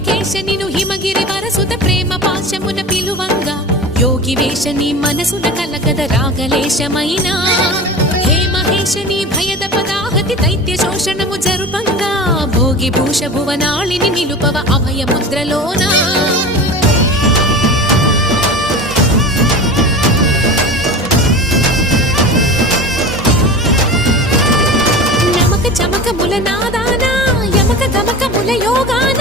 హేమకేశ నిను హిమగిరి వరసుత ప్రేమ పాశమున పిలువంగా యోగి వేష నీ మనసున కలగద రాగలేశమైనా హే మహేశ నీ భయద పదాహతి దైత్య శోషణము జరుపంగా భోగి భూష భువనాళిని నిలుపవ అభయ ముద్రలోనా చమకముల నాదానా యమక గమకముల యోగాన